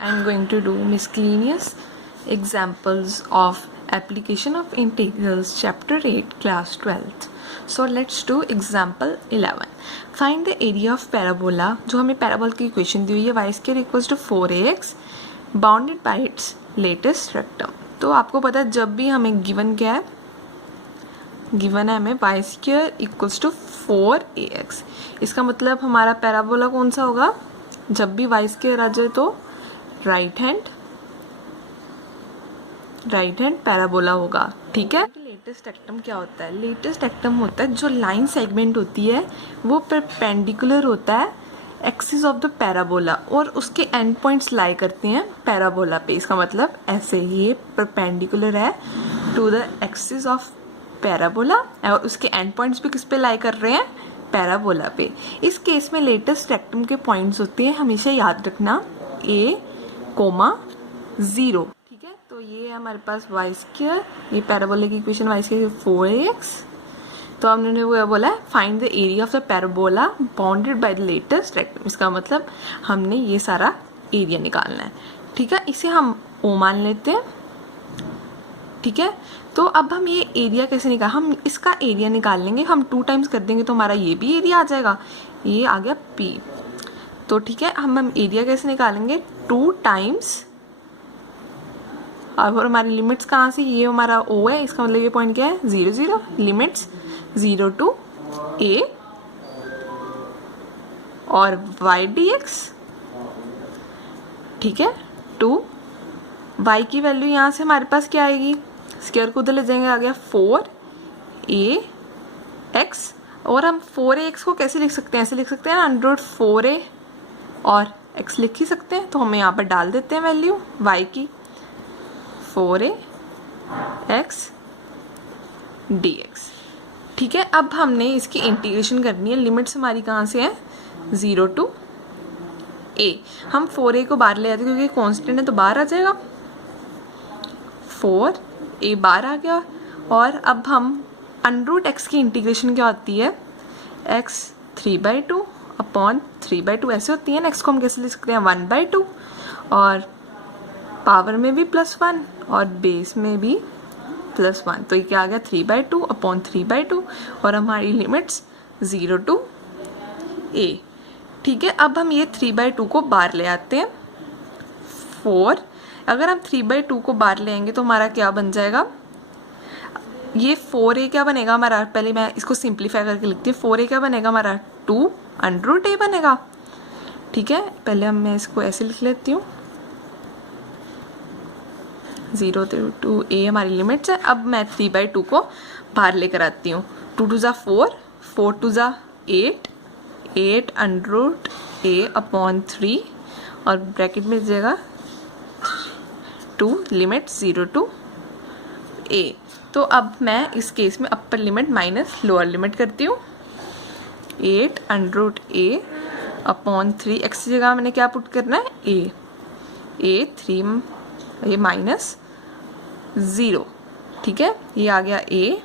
I'm going to do miscellaneous examples of application of integrals chapter 8 class 12th. So let's do example 11. Find the area of parabola. जो हमें parabola की equation दी हुई है y square equals to 4ax bounded by its latest rectum. तो आपको पता है जब भी हमें गिवन क्या है, गिवन है हमें y square equals to 4ax. इसका मतलब हमारा पैराबोला कौन सा होगा? जब भी y square आ जाए तो राइट हैंड पैराबोला होगा. ठीक है. लेटेस्ट रेक्टम क्या होता है? लेटेस्ट रेक्टम होता है जो लाइन सेगमेंट होती है वो परपेंडिकुलर होता है एक्सिस ऑफ द पैराबोला और उसके एंड पॉइंट्स लाई करते हैं पैराबोला पे. इसका मतलब ऐसे ये परपेंडिकुलर है to the axis of parabola और उसके एंड पॉइंट्स भी किस पे लाई कर रहे हैं? पैराबोला पे. इस केस में लेटेस्ट रेक्टम के पॉइंट्स होते हैं, हमेशा याद रखना, a, 0. ठीक है. तो ये है हमारे पास y स्क्वायर, ये पैराबोला की इक्वेशन y स्क्वायर 4ax. तो हमने वो बोला है find the area of the parabola bounded by the latus rectum. इसका मतलब हमने ये सारा एरिया निकालना है. ठीक है. इसे हम o मान लेते हैं. ठीक है. तो अब हम ये एरिया कैसे निकाल, हम इसका एरिया निकाल लेंगे. हम 2 टाइम्स कर देंगे तो हमारा ये भी एरिया आ जाएगा, ये आ गया p. तो ठीक है, हम एरिया कैसे निकालेंगे? 2 टाइम्स, और हमारी लिमिट्स कहाँ से? ये हमारा o है, इसका मतलब ये पॉइंट क्या है? 0 0. लिमिट्स 0 to a और y dx. ठीक है. 2 y की वैल्यू यहाँ से हमारे पास क्या आएगी? स्क्वायर को उधर ले जाएंगे, आ गया 4ax. और हम 4ax को कैसे लिख सकते हैं? ऐसे लिख सकते हैं ना, √4a और x लिख ही सकते हैं. तो हम यहाँ पर डाल देते हैं वैल्यू y की, 4ax dx. ठीक है. अब हमने इसकी इंटीग्रेशन करनी है. लिमिट्स हमारी कहाँ से है? 0 to a. हम 4a को बाहर ले आते हैं क्योंकि कांस्टेंट है तो बाहर आ जाएगा. 4a बाहर आ गया. और अब हम √x की इंटीग्रेशन क्या होती है? x 3/2 अपॉन 3/2 ऐसे होती है ना. x को हम कैसे लिख सकते हैं? 1/2. और पावर में भी +1 और बेस में भी +1. तो ये क्या आ गया? 3/2 अपॉन 3/2. और हमारी लिमिट्स 0 to a. ठीक है. अब हम ये 3/2 को बाहर ले आते हैं. 4, अगर हम 3/2 को बाहर ले आएंगे तो हमारा क्या बन जाएगा? ये 4a क्या बनेगा हमारा? पहले मैं इसको सिंप्लीफाई करके लिखती हूँ. 4a क्या बनेगा हमारा? 2 √a बनेगा. ठीक है. पहले मैं इसको ऐसे लिख लेती हूँ, 0 to a हमारी लिमिट्स है. अब मैं 3/2 को बाहर लेकर आती हूँ. 2 2 ज़ा 4, 4 2 ज़ा 8, 8 √a अपॉन 3 और ब्रैकेट में जाएगा 2, लिमिट 0 to a. तो अब मैं इस केस में upper limit minus lower limit करती हूँ. 8 √a अपॉन 3, x की जगह मैंने क्या पुट करना है? a 3, ये माइनस 0. ठीक है. ये आ गया a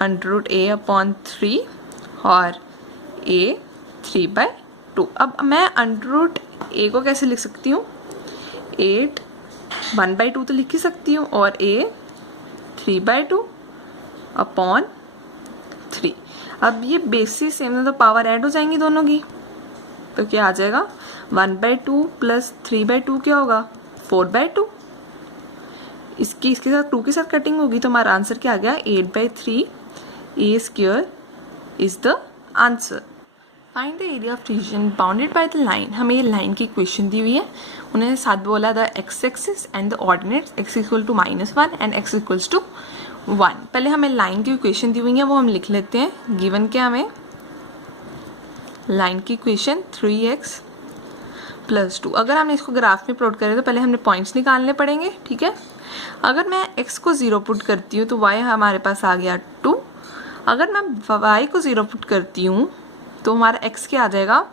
√a अपॉन 3 और a 3/2. अब मैं √a को कैसे लिख सकती हूँ? 8 1/2 तो लिख ही सकती हूँ और a 3/2 अपॉन 3. अब ये बेसिस सेम है तो पावर ऐड हो जाएंगी दोनों की. तो क्या आ जाएगा? 1/2 प्लस 3/2 क्या होगा? 4/2. इसके साथ 2 के साथ कटिंग होगी तो हमारा आंसर क्या आ गया? 8/3 a square is the answer. Find the area of reason bounded by the line. हमें ये लाइन की इक्वेशन दी हुई है. उन्होंने साथ बोला the x axis and the ordinates x equal to -1 and x equals to 1. पहले हमें लाइन की इक्वेशन दी हुई है वो हम लिख लेते हैं. गिवन क्या हमें? लाइन की इक्वेशन 3x + 2. अगर हमने इसको ग्राफ में प्लॉट करें तो पहले हमने पॉइंट्स निकालने पड़ेंगे. ठीक है. अगर मैं x को 0 पुट करती हूँ तो y हमारे पास आ गया 2. अगर मैं y को 0 पुट करती हूँ तो हमारा x क्या आ जाएगा?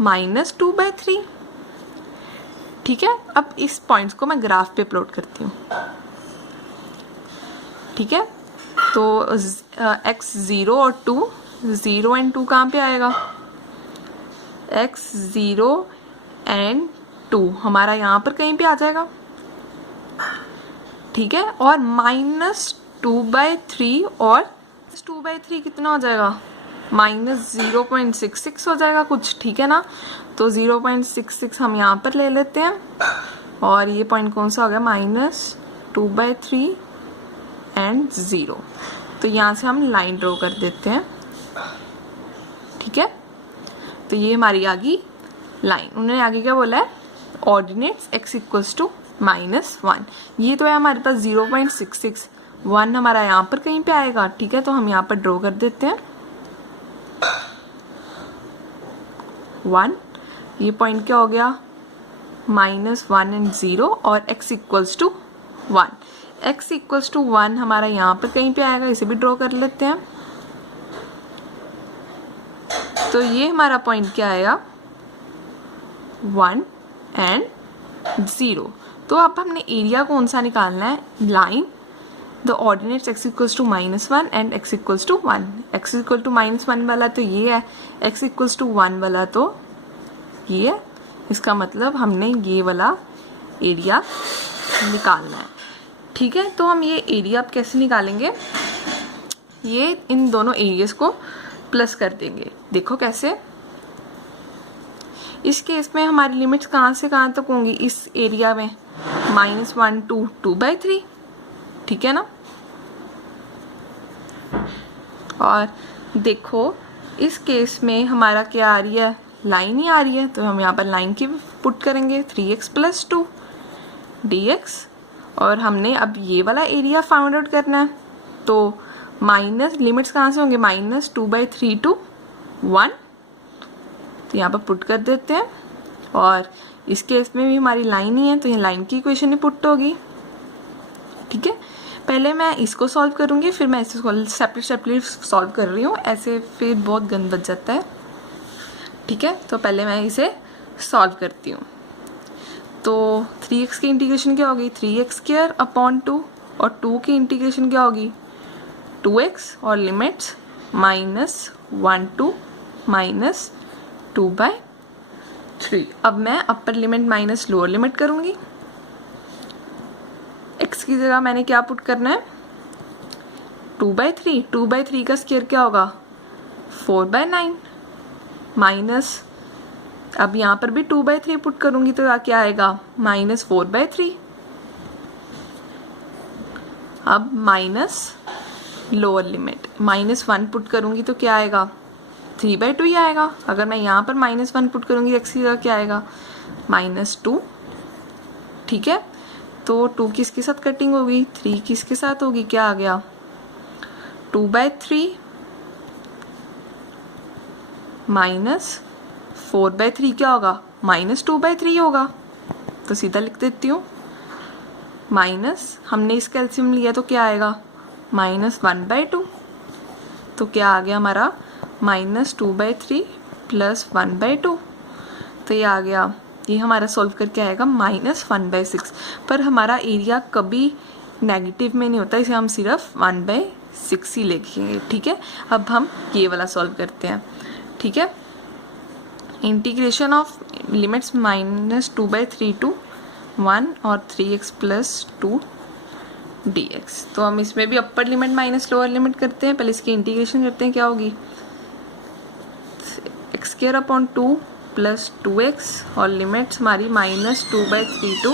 -2/3. ठीक है. अब इस पॉइंट्स को मैं ग्राफ पे प्लॉट करती हूँ. ठीक है. तो x 0 और 2, 0 एंड 2 कहाँ पे आएगा? x 0 एंड 2 हमारा यहाँ पर कहीं पे आ जाएगा, ठीक है। और -2/3 और 2/3 कितना हो जाएगा, -0.66 हो जाएगा कुछ, ठीक है ना। तो 0.66 हम यहाँ पर ले लेते हैं और ये पॉइंट कौन सा हो गया, -2/3 एंड 0। तो यहाँ से हम लाइन ड्रॉ कर देते हैं, ठीक है। तो ये हमारी आ गई लाइन। उन्होंने आगे क्या बोला है, ऑर्डिनेट्स x इक्वल्स टू -1। ये तो है हमारे पास 0.66, 1 हमारा यहाँ पर कहीं पे आएगा, ठीक है। तो हम यहाँ पर ड्रॉ कर देते हैं 1, ये पॉइंट क्या हो गया, -1 एंड 0 और x equals to 1। x equals to 1 हमारा यहाँ पर कहीं पे आएगा, इसे भी ड्रॉ कर लेते हैं। तो ये हमारा पॉइंट क्या आएगा, 1 एंड 0। तो अब हमने एरिया कौन सा निकालना है, line the ordinates x equals to -1 and x equals to 1। x equal to -1 वाला तो ये है, x इक्वल्स टू 1 वाला तो ये है। इसका मतलब हमने ये वाला एरिया निकालना है, ठीक है। तो हम ये एरिया अब कैसे निकालेंगे, ये इन दोनों एरियाज को प्लस कर देंगे। देखो कैसे, इस केस में हमारी लिमिट्स कहाँ से कहाँ तक होंगी, इस एरिया में -1 to 2/3, ठीक है ना। और देखो इस केस में हमारा क्या आ रही है, लाइन ही आ रही है। तो हम यहाँ पर लाइन की पुट करेंगे 3x + 2 dx। और हमने अब ये वाला एरिया फाइंड आउट करना है। तो माइनस लिमिट्स कहाँ से होंगे, -2/3 to 1। तो यहाँ पर पुट कर देते हैं और इस केस में भी हमारी लाइन ही है, तो ये लाइन की इक्वेशन ही पुट होगी, ठीक है। पहले मैं इसको सॉल्व करूँगी, फिर मैं इसे सेपरेट सॉल्व कर रही हूँ, ऐसे फिर बहुत गंद बच जाता है, ठीक है। तो पहले मैं इसे सॉल्व करती हूँ। तो 3x की इंटीग्रेशन क्या होगी, 3x² और 2 की इंटीग्रेशन क्या होगी, 2x और लिमिट्स -1 to -2/3। अब मैं upper limit minus lower limit करूँगी। x की जगह मैंने क्या पुट करना है, 2/3। 2/3 का स्क्वायर क्या होगा, 4/9 माइनस, अब यहाँ पर भी 2/3 पुट करूँगी तो क्या आएगा, -4/3। अब माइनस लोअर लिमिट -1 पुट करूँगी तो क्या आएगा, 3/2 ही आएगा। अगर मैं यहाँ पर -1 पुट करूँगी x की जगह क्या आएगा, -2, ठीक है। तो 2 किसके साथ कटिंग होगी, 3 किसके साथ होगी, क्या आ गया, 2/3 -4/3 क्या होगा, -2/3 होगा। तो सीधा लिख देती हूँ, माइनस हमने इसका एलसीएम लिया तो क्या आएगा, -1/2। तो क्या आ गया हमारा, -2/3 + 1/2। तो ये आ गया, ये हमारा सॉल्व करके आएगा -1/6। पर हमारा एरिया कभी नेगेटिव में नहीं होता, इसे हम सिर्फ 1/6 ही लिखेंगे, ठीक है। अब हम ये वाला सॉल्व करते हैं, ठीक है। इंटीग्रेशन ऑफ लिमिट्स -2/3 to 1 और 3x + 2 dx। तो हम इसमें भी upper limit minus lower limit करते हैं। पहले इसकी इंटीग्रेशन करते हैं, क्या होगी, x² + 2x और लिमिट्स हमारी -2/3 to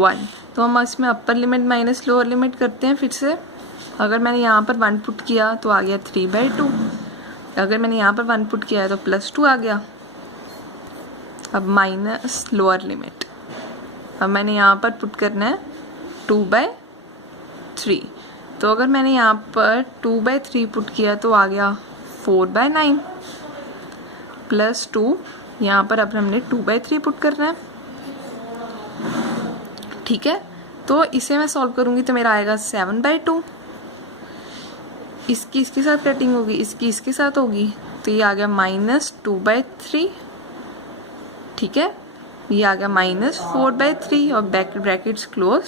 1। तो हम इसमें upper limit minus lower limit करते हैं फिर से। अगर मैंने यहाँ पर 1 पुट किया तो आ गया 3/2। अगर मैंने यहाँ पर 1 पुट किया है तो +2 आ गया। अब माइनस लोअर लिमिट, अब मैंने यहाँ पर पुट करना है 2/3। तो अगर मैंने यहाँ पर 2/3 पुट किया तो आ गया 4/9 +2। यहाँ पर अब हमने 2/3 पुट करना है, ठीक है। तो इसे मैं सॉल्व करूँगी तो मेरा आएगा 7/2। इसकी इसके साथ कटिंग होगी, इसकी इसके साथ होगी, तो ये आ गया -2/3, ठीक है। ये आ गया -4/3 और ब्रैकेट्स क्लोज।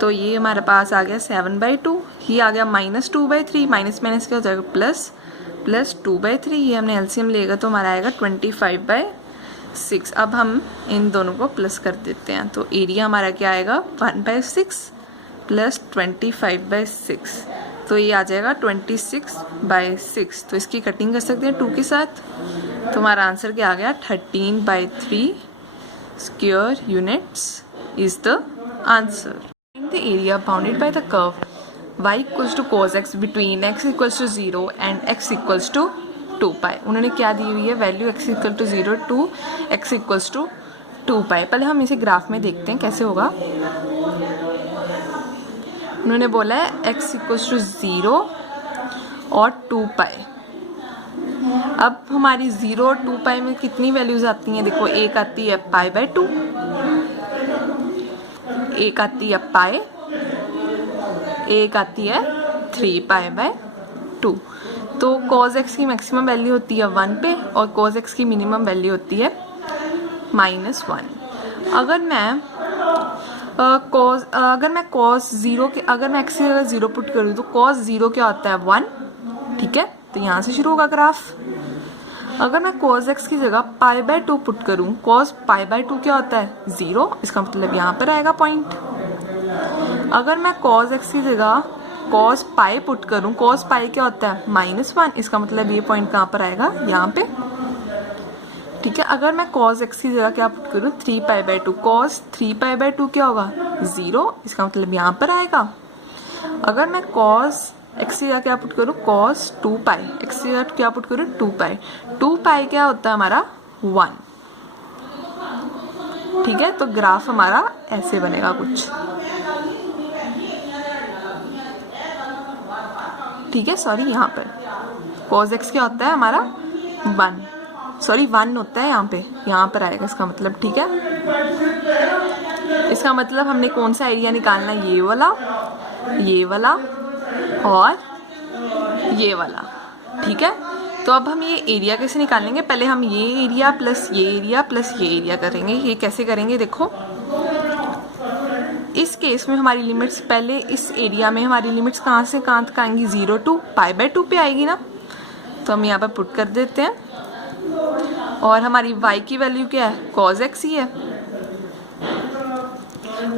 तो ये हमारे पास आ गया 7/2। ये आ गया -2/3, माइनस माइनस क्या हो जाएगा, प्लस 2/3। ये हमने एलसीएम लेगा तो हमारा आएगा 25/3। 6। अब हम इन दोनों को प्लस कर देते हैं, तो एरिया हमारा क्या आएगा 1/6 प्लस 25/6, तो ये आ जाएगा 26/6। तो इसकी कटिंग कर सकते हैं 2 के साथ, तो हमारा आंसर क्या आ गया 13/3 square units is the answer. The area bounded by the curve y equals to cos x between x equals to 0 and x equals to 2π। उन्होंने क्या दी हुई है value x equal to 0 to x equals to 2π। पहले हम इसे graph में देखते हैं कैसे होगा। उन्होंने बोला है x इक्वल्स टू 0 और 2π। अब हमारी 0 और 2π में कितनी वैल्यूज आती हैं, देखो एक आती है π/2, एक आती है पाई, एक आती है 3π/2। तो cos x की मैक्सिमम वैल्यू होती है 1 पे और cos x की मिनिमम वैल्यू होती है -1। अगर मैं cos 0 के अगर मैं x से 0 पुट करूँ तो cos 0 क्या होता है 1, ठीक है, तो यहाँ से शुरू होगा ग्राफ। अगर मैं cos x की जगह π/2 पुट करूँ, cos π/2 क्या होता है 0, इसका मतलब यहाँ पर आएगा पॉइंट। अगर मैं cos x की जगह cos π पुट करूँ, cos π क्या होता है -1, इसका मतलब ये पॉइंट कहाँ पर आएगा यहाँ पे, ठीक है। अगर मैं cos x की जगह क्या पुट करूँ 3π/2, cos 3π/2 क्या होगा 0, इसका मतलब यहाँ पर आएगा। अगर मैं cos x की जगह क्या पुट करूँ cos 2π, x की जगह क्या पुट करूँ 2π, 2π क्या होता है हमारा 1, ठीक है। तो ग्राफ हमारा ऐसे बनेगा कुछ, ठीक है। सॉरी यहाँ पर cos x क्या होता है हमारा 1 होता है यहाँ पर आएगा इसका मतलब, ठीक है। इसका मतलब हमने कौन सा एरिया निकालना है, ये वाला और ये वाला, ठीक है। तो अब हम ये एरिया कैसे निकालेंगे, पहले हम ये एरिया प्लस ये एरिया प्लस ये एरिया करेंगे। ये कैसे करेंगे, देखो इस केस में हमारी लिमिट्स, पहले इस एरिया में हमारी लिमिट्स कहाँ से कहाँ तक आएंगी 0 टू π/2 पे आएगी ना, तो हम यहाँ पर पुट कर देते हैं। और हमारी y की वैल्यू क्या है cos x ही है,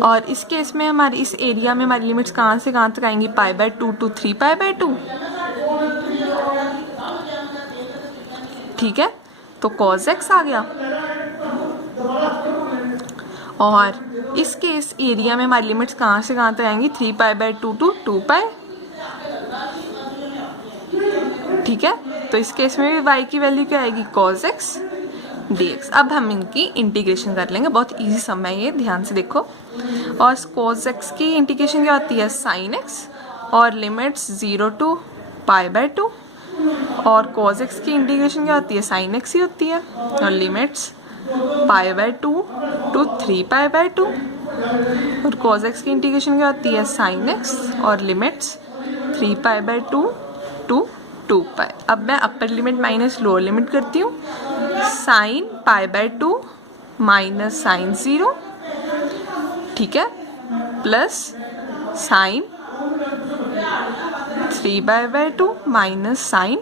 और इस केस में हमारी इस एरिया में हमारी लिमिट्स कहाँ से कहाँ तक आएंगी π/2 टू 3π/2, ठीक है। तो cos x आ गया। और इस केस एरिया में हमारी लिमिट्स कहाँ से कहाँ तक आएंगी 3π/2 टू 2π, ठीक है। तो इस केस में भी y की वैल्यू क्या आएगी cos x dx। अब हम इनकी इंटीग्रेशन कर लेंगे, बहुत इजी सम है ये, ध्यान से देखो। और cos x की इंटीग्रेशन क्या होती है sin x, और लिमिट्स 0 टू π/2, और cos x की इंटीग्रेशन क्या होती है sin x ही होती है, और लिमिट्स π/2 टू 3π/2, और cos x की इंटीग्रेशन क्या होती है sin x, और लिमिट्स 3π/2 टू 2π। अब मैं upper limit minus lower limit करती हूँ, sin π/2 माइनस sin 0, ठीक है, प्लस sin 3π/2 माइनस sin,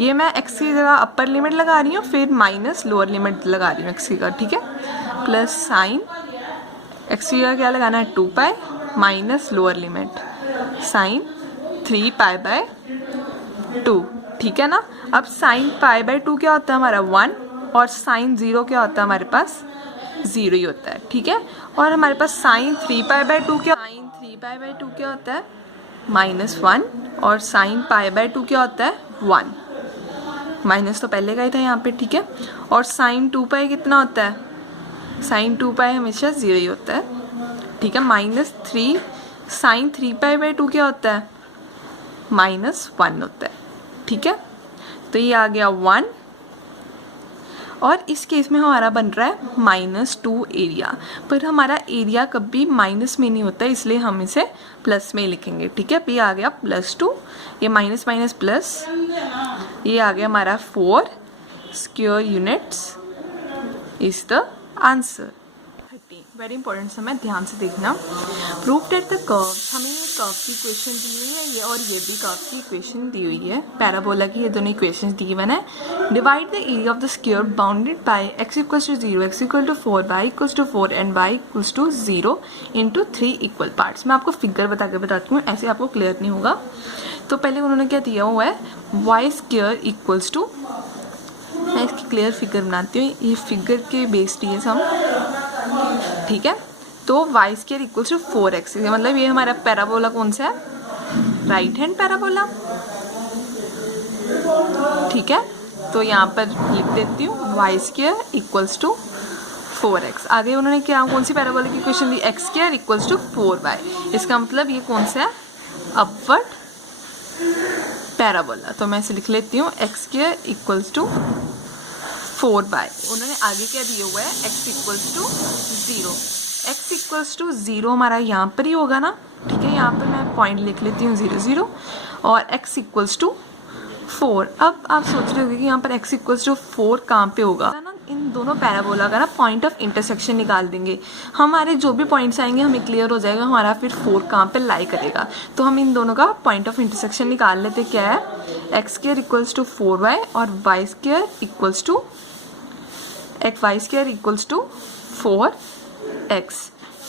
ये मैं x की जगह अपर लिमिट लगा रही हूँ, फिर माइनस लोअर लिमिट लगा रही हूँ x की जगह, ठीक है, प्लस sin x की जगह क्या लगाना है 2π माइनस लोअर लिमिट sin 3π/2, ठीक है ना। अब sin π/2 क्या होता है हमारा 1, और sin 0 क्या होता है हमारे पास 0 ही होता है, ठीक है। और हमारे पास sin 3π/2 क्या होता है -1, और sin π/2 क्या होता है 1, माइनस तो पहले का ही था यहाँ पे, ठीक है। और sin 2π कितना होता है, sin 2π हमेशा 0 ही होता है, ठीक है। -3 sin 3π/2 क्या होता है -1 होता है, ठीक है। तो ये आ गया 1, और इस केस में हमारा बन रहा है -2 एरिया, पर हमारा एरिया कभी माइनस में नहीं होता है, इसलिए हम इसे प्लस में लिखेंगे, ठीक है। ये आ गया +2, ये माइनस माइनस प्लस, ये आ गया हमारा 4 square units is the answer 13। Very important समय, ध्यान से देखना। प्रूव दैट द कर्व, हमें ये कर्व की इक्वेशन दी हुई है, ये और ये भी कर्व की इक्वेशन दी हुई है, पैराबोला की ये दोनों इक्वेशन दी हुई है। Divide the area of the square bounded by x equals to 0, x equal to 4, y equals to 4 and y equals to 0 into 3 equal parts. मैं आपको फिगर बता के बताती हूँ, ऐसे आपको क्लियर नहीं होगा। तो पहले उन्होंने क्या दिया हुआ है, y स्क्वायर इक्वल्स टू, मैं इसकी क्लियर फिगर बनाती हूँ, ये फिगर के बेस्ड ये सब, ठीक है। तो Y square equals to 4x, मतलब ये हमारा पैराबोला कौन सा है, राइट हैंड पैराबोला, ठीक है। तो यहाँ पर लिख देती हूँ Y square equals to 4x। आगे उन्होंने क्या, कौन सी पैराबोला की इक्वेशन दी, x square equals to 4y। इसका मतलब ये कौन सा है, अपवर्ड पैराबोला। तो मैं इसे लिख लेती हूँ x square equals to 4y। उन्होंने आगे क्या दिया हुआ है, x equals to 0, x equals to 0 हमारा यहाँ पर ही होगा ना, ठीक है। यहाँ पर मैं पॉइंट लिख लेती हूँ 0 0 और x इक्वल्स टू 4। अब आप सोच रहे होंगे कि यहाँ पर x इक्वल्स टू 4 कहाँ पे होगा ना, इन दोनों पैराबोला का ना पॉइंट ऑफ इंटरसेक्शन निकाल देंगे, हमारे जो भी पॉइंट्स आएंगे हमें क्लियर हो जाएगा हमारा फिर 4 कहाँ पे लाई करेगा। तो हम इन दोनों का पॉइंट ऑफ इंटरसेक्शन निकाल लेते, क्या है, x square equals to 4y और y square equals to y square equals to 4x।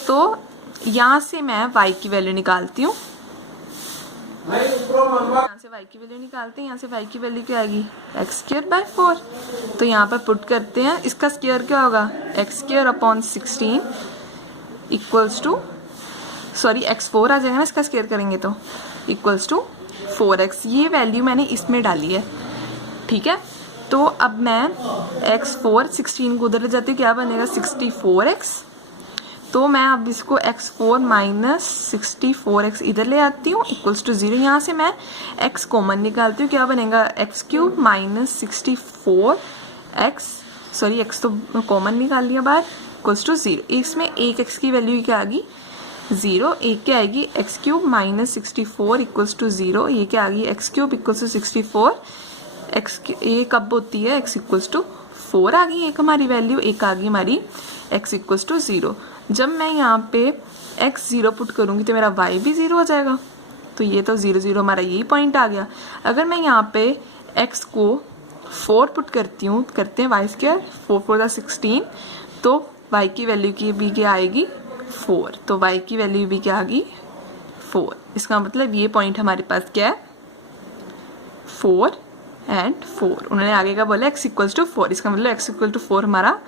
तो यहाँ से मैं y की वैल्यू निकालती हूँ, यहाँ से y की वैल्यू निकालते हैं, यहाँ से y की वैल्यू क्या आएगी, एक्स स्क्वायर बाय 4। तो यहाँ पर पुट करते हैं, इसका स्क्वायर क्या होगा, x square upon 16 equals to, sorry x4 आ जाएगा ना, इसका स्क्वायर करेंगे तो इक्वल्स टू 4x। ये वैल्यू मैंने इसमें डाली है, ठीक है। तो अब मैं x4 16 को उधर ले जाती हूँ, क्या बनेगा 64x। तो मैं अब इसको x4 माइनस 64x इधर ले आती हूँ इक्वल्स टू 0। यहाँ से मैं x कॉमन निकालती हूँ, क्या बनेगा x³ minus 64x, sorry x तो कॉमन निकाल लिया बाहर, इक्वल्स टू 0। इसमें एक x की वैल्यू क्या आ गई 0, एक क्या आएगी x³ माइनस 64 इक्वल्स टू 0, ये क्या आ गई x³ इक्वल्स टू 64, एक्स ये कब होती है, x इक्वल्स टू 4 आ गई एक हमारी वैल्यू, एक आ गई हमारी x इक्वल्स टू 0। जब मैं यहाँ पे x 0 पुट करूँगी तो मेरा y भी 0 हो जाएगा, तो ये तो 0 0 हमारा यही पॉइंट आ गया। अगर मैं यहाँ पे x को 4 पुट करती हूँ, करते हैं y स्क्वायर, 4 4 16, तो y की वैल्यू की भी क्या आएगी 4, तो y की वैल्यू भी क्या आ गई 4। इसका मतलब ये पॉइंट हमारे पास क्या है 4 एंड 4। उन्होंने आगे का बोला x इक्वल्स टू 4, इसका मतलब x इक्वल टू 4 हमारा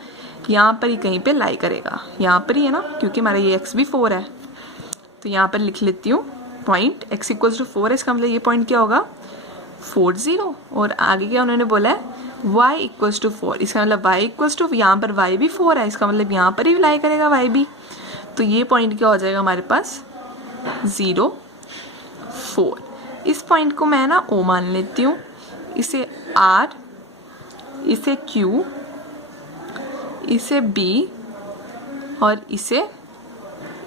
यहाँ पर ही कहीं पे लाई करेगा, यहाँ पर ही है ना, क्योंकि हमारा ये x भी 4 है। तो यहाँ पर लिख लेती हूँ पॉइंट x इक्वल्स टू 4 है, इसका मतलब ये पॉइंट क्या होगा 4 0। और आगे क्या उन्होंने बोला है y इक्वल्स टू 4, इसका मतलब y इक्वल्स टू, यहाँ पर y भी 4 है, इसका मतलब यहाँ पर ही लाई करेगा y भी। तो ये पॉइंट क्या हो जाएगा हमारे पास 0 4। इस पॉइंट को मैं ना O मान लेती हूँ, इसे R, इसे Q, इसे B और इसे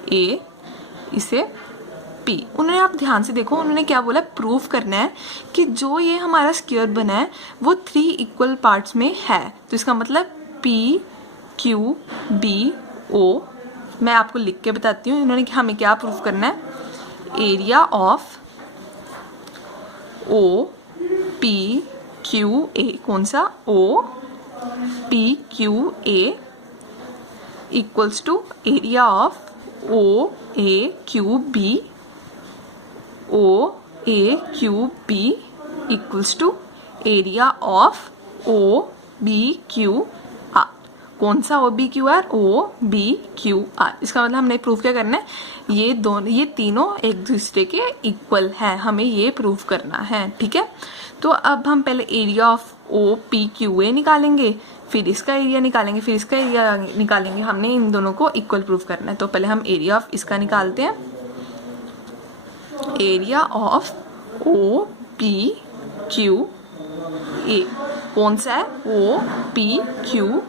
A, इसे P। उन्होंने, आप ध्यान से देखो, उन्होंने क्या बोला, प्रूफ करना है कि जो ये हमारा स्क्वायर बना है वो 3 इक्वल पार्ट्स में है। तो इसका मतलब P Q B O, मैं आपको लिख के बताती हूँ। इन्होंने हमें क्या प्रूफ करना है, area of O P Q A, कौन सा O P Q A equals to area of O A Q B, O A Q B equals to area of O B Q R। कौन सा O B Q R, O B Q R। इसका मतलब हमने proof क्या करना है, ये तीनों एक दूसरे के इक्वल हैं, हमें ये प्रूफ करना है, ठीक है। तो अब हम पहले area of O P Q A निकालेंगे, फिर इसका एरिया निकालेंगे, फिर इसका एरिया निकालेंगे। हमने इन दोनों को इक्वल प्रूफ करना है। तो पहले हम एरिया ऑफ इसका निकालते हैं, area of O P Q A कौन सा है, O P Q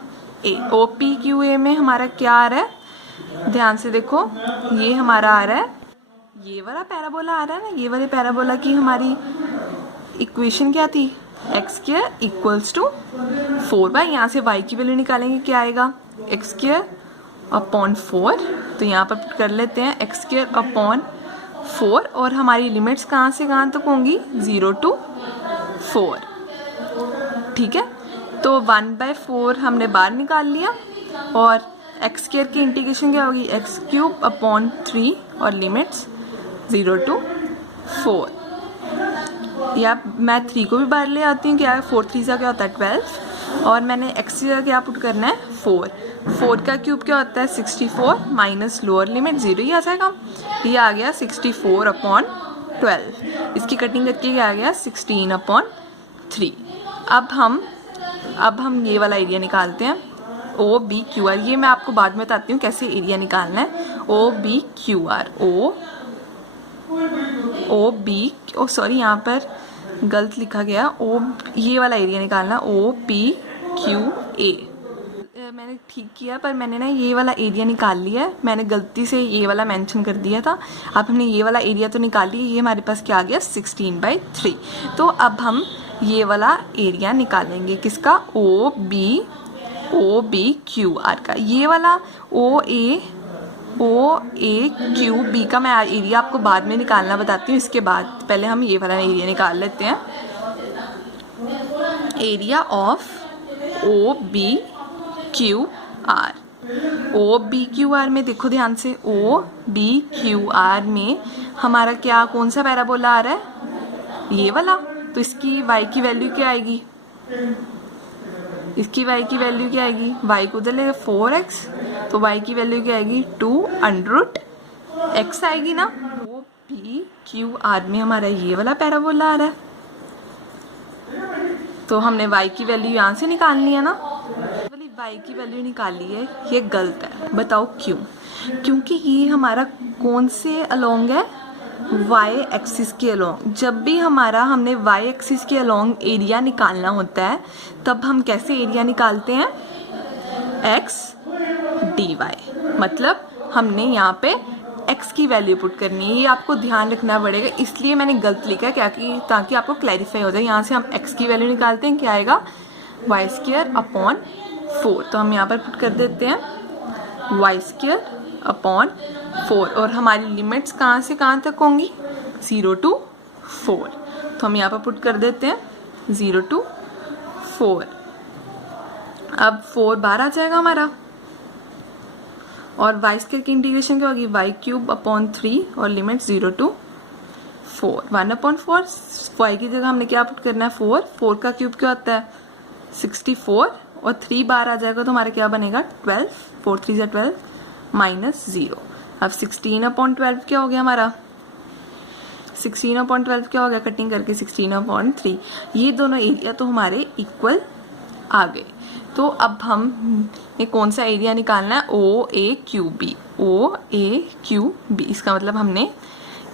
A। O P Q A में हमारा क्या आ रहा है, ध्यान से देखो, ये हमारा आ रहा है, ये वाला पैराबोला आ रहा है ना, ये वाले पैराबोला की हमारी इक्वेशन क्या थी, x square equals to 4y। यहाँ से y की वैल्यू निकालेंगे, क्या आएगा एक्स स्क्वायर अपॉन 4, तो यहाँ पर पुट कर लेते हैं एक्स स्क्वायर अपॉन 4 और हमारी लिमिट्स कहाँ से कहाँ तक होंगी 0 to 4, ठीक है। तो 1/4 हमने बाहर निकाल लिया और एक्स स्क्वायर की इंटीग्रेशन क्या होगी एक्स क्यूब अपॉन 3 और लिमिट्स 0 to 4, या मैं 3 को भी बाहर ले आती हूँ, क्या 4 3 का क्या होता है 12 और मैंने एक्स का क्या पुट करना है 4 का क्यूब क्या होता है 64 माइनस लोअर लिमिट 0 ही आ जाएगा, ये आ गया 64 अपॉन 12, इसकी कटिंग करके क्या आ गया 16 अपॉन 3। अब हम ये वाला एरिया निकालते हैं ओ बी क्यू आर, ये मैं आपको बाद में बताती हूँ कैसे एरिया निकालना है। O B Q R, O B, O sorry यहाँ पर गलत लिखा गया, ओ ये वाला एरिया निकालना ओ पी क्यू ए, मैंने ठीक किया पर मैंने ना ये वाला एरिया निकाल लिया है, मैंने गलती से ये वाला मेंशन कर दिया था। अब हमने ये वाला एरिया तो निकाल लिया, ये हमारे पास क्या आ गया 16/3। तो अब हम ये वाला एरिया निकालेंगे किसका ओ बी क्यू आर का, ये वाला ओ ए क्यू बी का मैं एरिया आपको बाद में निकालना बताती हूँ, इसके बाद पहले हम ये वाला एरिया निकाल लेते हैं। Area of O B Q R, O B Q R में देखो ध्यान से, ओ बी क्यू आर में हमारा क्या कौन सा पैराबोला आ रहा है ये वाला, तो इसकी y की वैल्यू क्या आएगी, इसकी y की वैल्यू क्या आएगी, y को उधर लेगा 4x, तो y की वैल्यू क्या आएगी 2√x आएगी ना। ओ पी क्यू आर में हमारा ये वाला पैराबोला आ रहा है, तो हमने y की वैल्यू यहाँ से निकालनी है ना, वाली y की वैल्यू निकाली है, ये गलत है, बताओ क्यों? क्योंकि ये हमारा कौन से अलोंग है y एक्सिस के अलोंग, जब भी हमने y एक्सिस के अलोंग एरिया निकालना होता है तब हम कैसे एरिया निकालते हैं x dy, मतलब हमने यहाँ पे x की वैल्यू पुट करनी है, ये आपको ध्यान रखना पड़ेगा, इसलिए मैंने गलत लिखा है क्या कि ताकि आपको क्लैरिफाई हो जाए। यहाँ से हम x की वैल्यू निकालते हैं, क्या आएगा y² अपॉन 4, तो हम यहाँ पर पुट कर देते हैं y² अपॉन 4 और हमारी लिमिट्स कहाँ से कहाँ तक होंगी 0 to 4, तो हम यहाँ पर पुट कर देते हैं 0 to 4। अब 4 बाहर आ जाएगा हमारा और y² की इंटीग्रेशन क्या होगी y³ अपॉन 3 और लिमिट 0 to 4, 1/4, y की जगह हमने क्या पुट करना है 4 का क्यूब क्या होता है 64 और 3 बाहर आ जाएगा तो हमारा क्या बनेगा 12, 4 3 12 माइनस 0। अब 16/12 क्या हो गया हमारा 16/12 क्या हो गया, कटिंग करके 16/3, ये दोनों एरिया तो हमारे इक्वल आ गए। तो अब हम ये कौन सा एरिया निकालना है ओ ए क्यू बी, इसका मतलब हमने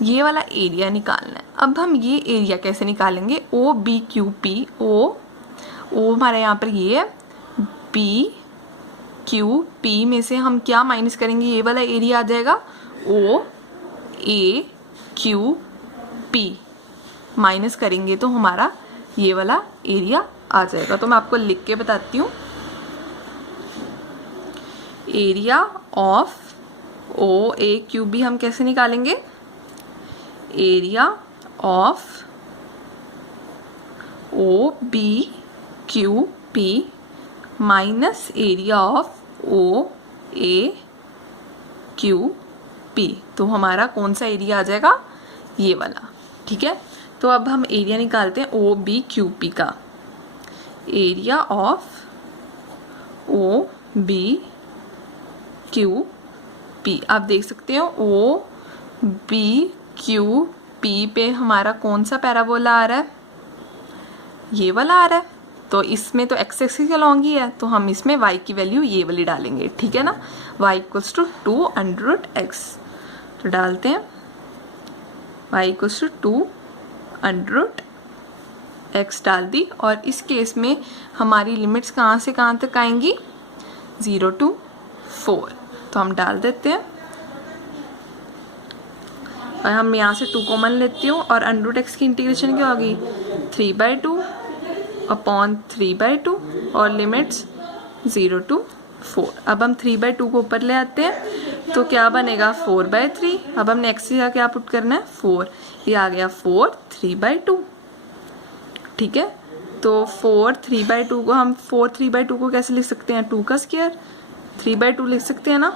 ये वाला एरिया निकालना है। अब हम ये एरिया कैसे निकालेंगे ओ बी क्यू पी, ओ हमारा यहाँ पर ये है बी क्यू पी में से हम क्या माइनस करेंगे, ये वाला एरिया आ जाएगा ओ ए क्यू पी, माइनस करेंगे तो हमारा ये वाला एरिया आ जाएगा। तो मैं आपको लिख के बताती हूँ, area of O A Q B हम कैसे निकालेंगे, area of O B Q P minus area of O A Q P, तो हमारा कौन सा एरिया आ जाएगा ये वाला, ठीक है। तो अब हम एरिया निकालते हैं ओ बी क्यू पी का, area of O B Q P, आप देख सकते हो ओ बी क्यू पी पे हमारा कौन सा पैराबोला आ रहा है, ये वाला आ रहा है, तो इसमें तो x एक्सिस के अलॉन्ग ही है, तो हम इसमें y की वैल्यू ये वाली डालेंगे, ठीक है ना, y इक्वल्स टू 2√x, तो डालते हैं y इक्वल्स टू 2√x डाल दी, और इस केस में हमारी लिमिट्स कहाँ से कहाँ तक आएंगी 0 to 4, तो हम डाल देते हैं और हम यहाँ से 2 कॉमन लेती हूँ और √x की इंटीग्रेशन क्या होगी 3/2 अपॉन 3/2 और लिमिट्स 0 to 4। अब हम 3/2 को ऊपर ले आते हैं तो क्या बनेगा 4/3। अब हमने x की जगह क्या पुट करना है 4, ये आ गया 4 3/2। ठीक है, तो 4 3/2 को हम 4 3/2 को कैसे लिख सकते हैं 2 का स्क्वायर 3/2 लिख सकते हैं ना।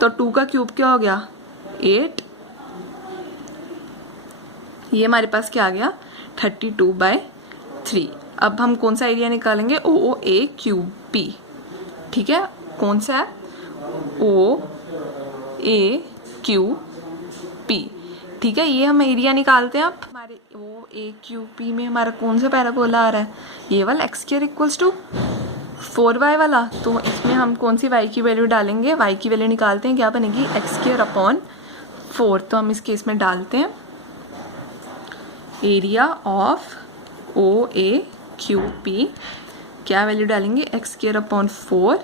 तो 2 का क्यूब क्या हो गया 8, ये हमारे पास क्या आ गया 32/3। अब हम कौन सा एरिया निकालेंगे OAQP। ठीक है, कौन सा है OAQP। ठीक है, ये हम एरिया निकालते हैं। अब हमारे OAQP में हमारा कौन सा पैराबोला आ रहा है, ये वाला x² = 4y वाला। तो इसमें हम कौन सी y की वैल्यू डालेंगे, y की वैल्यू निकालते हैं, क्या बनेगी x² / 4। तो हम इस केस में डालते हैं एरिया ऑफ OAQP, क्या वैल्यू डालेंगे x² / 4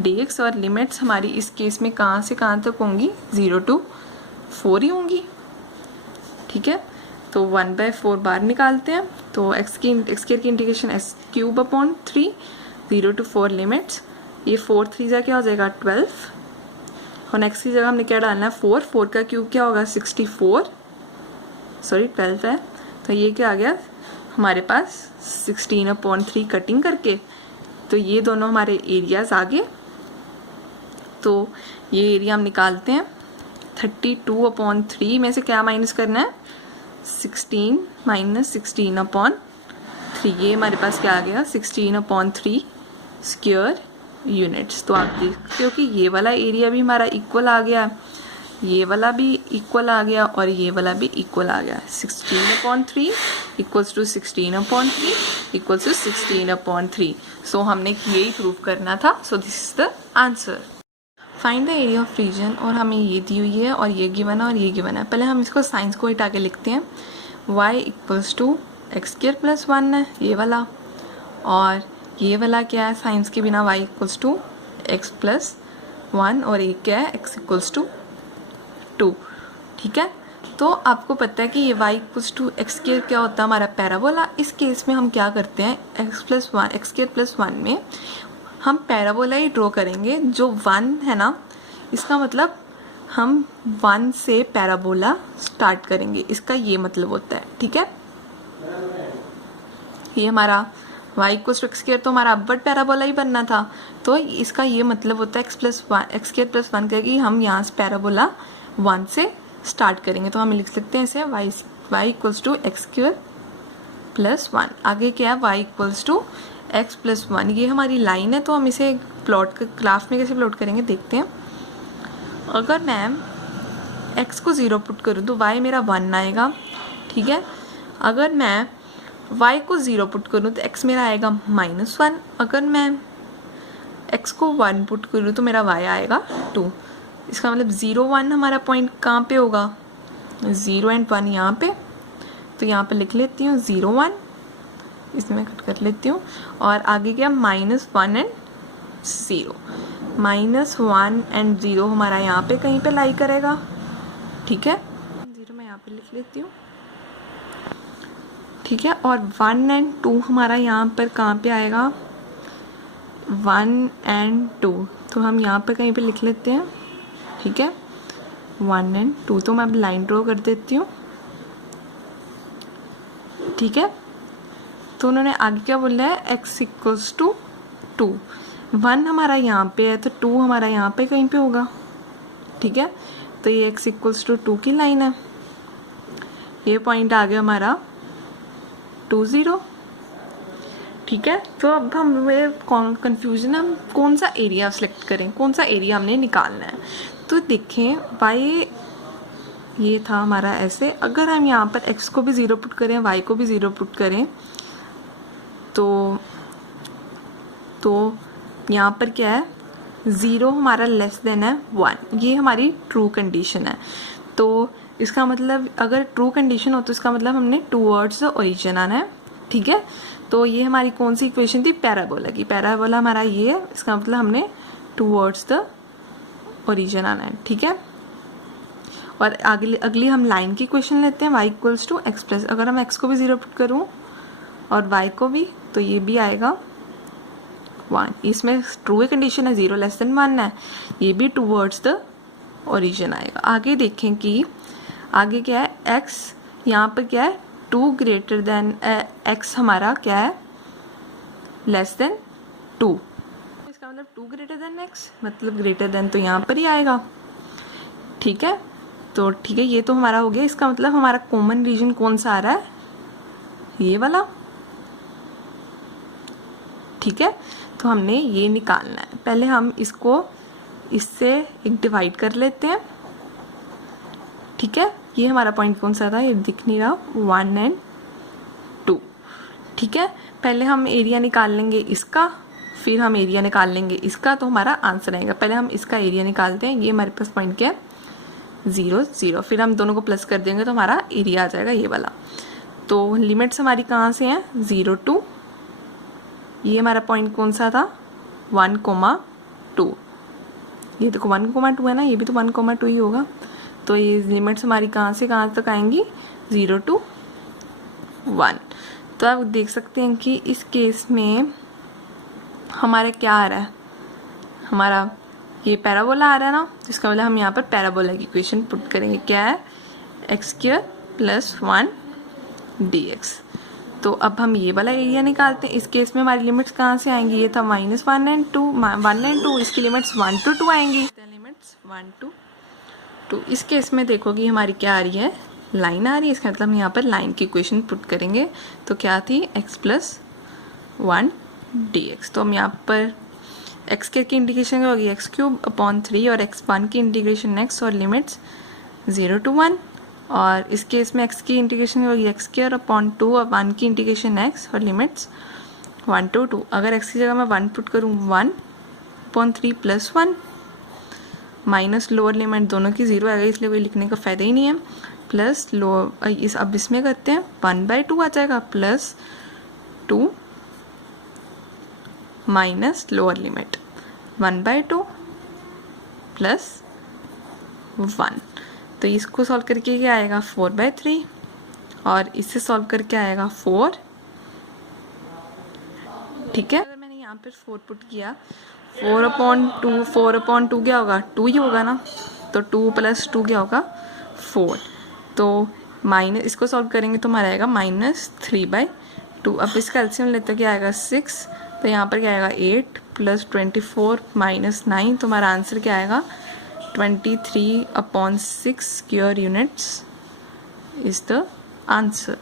dx, और लिमिट्स हमारी इस केस में कहाँ से कहाँ तक होंगी 0 to 4 ही होंगी। ठीक है, तो 1/4 बाहर निकालते हैं तो x² की इंटीग्रेशन x³ / 3 0 to 4 लिमिट्स, ये 4 3 क्या हो जाएगा 12, और नेक्स्ट की जगह हमने क्या डालना है 4, 4 का क्यूब क्या होगा 64, सॉरी 12 है, तो ये क्या आ गया हमारे पास 16/3 कटिंग करके। तो ये दोनों हमारे एरियाज आ गए। तो ये एरिया हम निकालते हैं 32/3 में से क्या माइनस करना है 16 - 16/3, ये हमारे पास क्या आ गया 16/3 स्क्वायर यूनिट्स। तो आप देख सकते हो कि ये वाला एरिया भी हमारा इक्वल आ गया, ये वाला भी इक्वल आ गया और ये वाला भी इक्वल आ गया। 16/3 = 16/3 = 16/3। सो हमने यही प्रूव करना था। So this is the answer. Find the area of region, और हमें ये दी हुई है और ये गिवन है और ये गिवन है। पहले हम इसको साइंस को हटा के लिखते हैं। y = x² + 1 है ये वाला, और ये वाला क्या है साइंस के बिना y = x + 1, और ये क्या है x = 2। ठीक है, तो आपको पता है कि ये y = x² क्या होता है हमारा पैराबोला। इस केस में हम क्या करते हैं x² + 1 में हम पैराबोला ही ड्रॉ करेंगे। जो 1 है ना, इसका मतलब हम 1 से पैराबोला स्टार्ट करेंगे, इसका ये मतलब होता है। ठीक है, ये हमारा y = x² तो हमारा अपवर्ड पैराबोला ही बनना था, तो इसका ये मतलब होता है x² + 1 करेगी, हम यहाँ से पैराबोला 1 से स्टार्ट करेंगे। तो हम लिख सकते हैं इसे y = x² + 1। आगे क्या है y = x + 1, ये हमारी लाइन है। तो हम इसे प्लॉट ग्राफ में कैसे प्लॉट करेंगे देखते हैं। अगर मैं x को 0 पुट करूँ तो y मेरा 1 आएगा। ठीक है, अगर मैं y को 0 पुट करूँ तो x मेरा आएगा -1। अगर मैं x को 1 पुट करूँ तो मेरा y आएगा 2। इसका मतलब 0 1 हमारा पॉइंट कहाँ पे होगा 0 और 1 यहाँ पे। तो यहाँ पे लिख लेती हूँ 0 1, इसमें कट कर लेती हूँ, और आगे क्या -1 और 0। -1 और 0 हमारा यहाँ पे कहीं पे लाई करेगा। ठीक है, 0 मैं यहाँ पे लिख लेती हूँ। ठीक है, और 1 और 2 हमारा यहाँ पर कहाँ पे आएगा 1 और 2, तो हम यहाँ पे कहीं पे लिख लेते हैं। ठीक है, 1 और 2, तो मैं अब लाइन ड्रॉ कर देती हूँ। ठीक है, तो उन्होंने आगे क्या बोला है x = 2। 1 हमारा यहाँ पे है तो 2 हमारा यहाँ पे कहीं पे होगा। ठीक है, तो ये x = 2 की लाइन है। ये पॉइंट आ गया हमारा 2 0। ठीक है, तो अब हमें कन्फ्यूजन, हम कौन सा एरिया सेलेक्ट करें, कौन सा एरिया हमने निकालना है। तो देखें y ये था हमारा ऐसे, अगर हम यहाँ पर x को भी 0 पुट करें y को भी 0 पुट करें तो यहाँ पर क्या है 0 हमारा लेस देन है 1, ये हमारी ट्रू कंडीशन है। तो इसका मतलब अगर ट्रू कंडीशन हो तो इसका मतलब हमने टूवर्ड्स द ओरिजिन आना है। ठीक है, तो ये हमारी कौन सी इक्वेशन थी पैराबोला की। पैराबोला हमारा ये है, इसका मतलब हमने टूवर्ड्स द ओरिजिन आना है। ठीक है, और अगली हम लाइन की इक्वेशन लेते हैं y = x+। अगर हम x को भी 0 पुट करूँ और y को भी, तो ये भी आएगा 1, इसमें ट्रू है कंडीशन है, 0 लेस देन 1 है, ये भी टूवर्ड्स द ओरिजिन आएगा। आगे देखें कि आगे क्या है, x यहाँ पर क्या है 2 ग्रेटर देन x हमारा क्या है लेस देन 2, इसका मतलब 2 ग्रेटर देन x, मतलब ग्रेटर देन तो यहाँ पर ही आएगा। ठीक है, तो ठीक है, ये तो हमारा हो गया। इसका मतलब हमारा कॉमन रीजन कौन सा आ रहा है, ये वाला। ठीक है, तो हमने ये निकालना है। पहले हम इसको इससे एक डिवाइड कर लेते हैं। ठीक है, ये हमारा पॉइंट कौन सा था, ये दिख नहीं रहा, 1 और 2। ठीक है, पहले हम एरिया निकाल लेंगे इसका, फिर हम एरिया निकाल लेंगे इसका, तो हमारा आंसर आएगा। पहले हम इसका एरिया निकालते हैं। ये हमारे पास पॉइंट क्या है 0 0, फिर हम दोनों को प्लस कर देंगे तो हमारा एरिया आ जाएगा ये वाला। तो लिमिट्स हमारी कहाँ से हैं, 0 to, ये हमारा पॉइंट कौन सा था 1,2, ये देखो 1,2 है ना, ये भी तो 1,2 ही होगा। तो ये लिमिट्स हमारी कहाँ से कहाँ तक आएंगी, 0 to 1। तो आप देख सकते हैं कि इस केस में हमारा क्या आ रहा है, हमारा ये पैराबोला आ रहा है ना, जिसका मतलब हम यहाँ पर पैराबोला की इक्वेशन पुट करेंगे। क्या है, x² + 1 dx। तो अब हम ये वाला एरिया निकालते हैं। इस केस में हमारी लिमिट्स कहाँ से आएंगी, ये था -1 और 2, 1 और 2, इसकी लिमिट्स 1 to 2 आएंगी, लिमिट्स 1 to 2। इस केस में देखो कि हमारी क्या आ रही है, लाइन आ रही है। इसका मतलब हम यहाँ पर लाइन की इक्वेशन पुट करेंगे। तो क्या थी, x + 1 dx। तो हम यहाँ पर x की इंटीग्रेशन क्या होगी, x³/3, और x1 की इंटीग्रेशन x, और लिमिट्स 0 to 1। और इस केस में x की इंटीग्रेशन होगी x²/2 और 1 की इंटीग्रेशन x, और लिमिट्स 1 to 2। अगर x की जगह मैं 1 पुट करूँ, 1/3 + 1 माइनस लोअर लिमिट दोनों की 0 आएगा, इसलिए कोई लिखने का फ़ायदा ही नहीं है, प्लस लोअर, अब इसमें करते हैं 1/2 आ जाएगा, plus 2 minus lower limit 1/2 plus 1। तो इसको सॉल्व करके क्या आएगा, 4/3, और इससे सॉल्व करके आएगा 4। ठीक है, अगर मैंने यहाँ पर 4 पुट किया, 4/2 क्या होगा, 2 ही होगा ना, तो 2 + 2 क्या होगा, 4। तो माइनस, इसको सॉल्व करेंगे तो हमारा आएगा -3/2। अब इसका एलसीएम लेते क्या आएगा, 6। तो यहाँ पर क्या आएगा, 8 + 24 - 9, तो हमारा आंसर क्या आएगा, 23/6 square units is the answer.